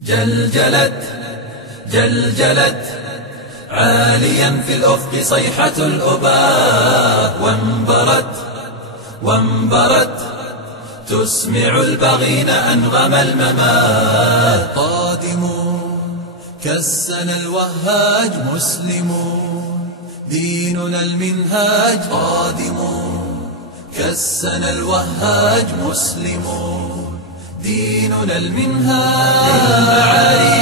جلجلت جلجلت عاليا في الأفق صيحة الأباء، وانبرت تسمع البغين أنغم الممات. قادمون كالسنا الوهاج مسلمون، ديننا المنهاج. قادمون كالسنا الوهاج مسلمون، ديننا المنهاج. للمعالي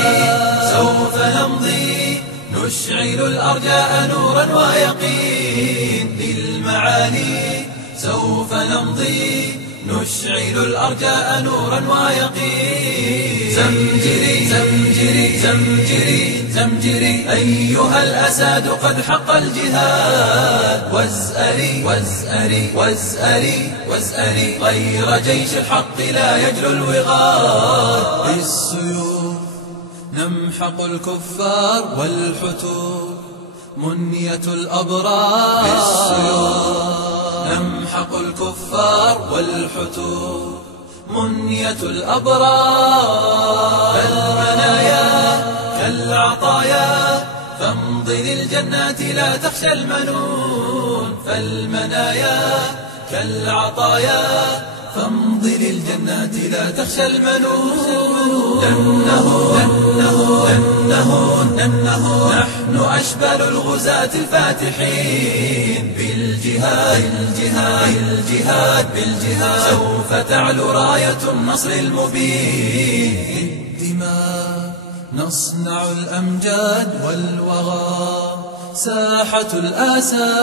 سوف نمضي نشعل الأرجاء نورا ويقين. للمعالي سوف نمضي نشعل الأرجاء نورا ويقين. زمجري زمجري زمجري زمجري أيها الأساد قد حق الجهاد. وازأري وازأري وازأري وازأري غير جيش الحق لا يجلو الوغاد. بالسيوف نمحق الكفار والحتور منية الأبرار. بالسيوف نمحق الكفار والحتور منية الأبرار. فالمنايا كالعطايا فامضي للجنات لا تخشى المنون. فالمنايا كالعطايا فامضي للجنات لا تخشى المنون. ننه نحن أشبال الغزاة الفاتحين. بالجهاد سوف تعلو راية النصر المبين. بالدماء نصنع الأمجاد والوغى ساحة الآسى.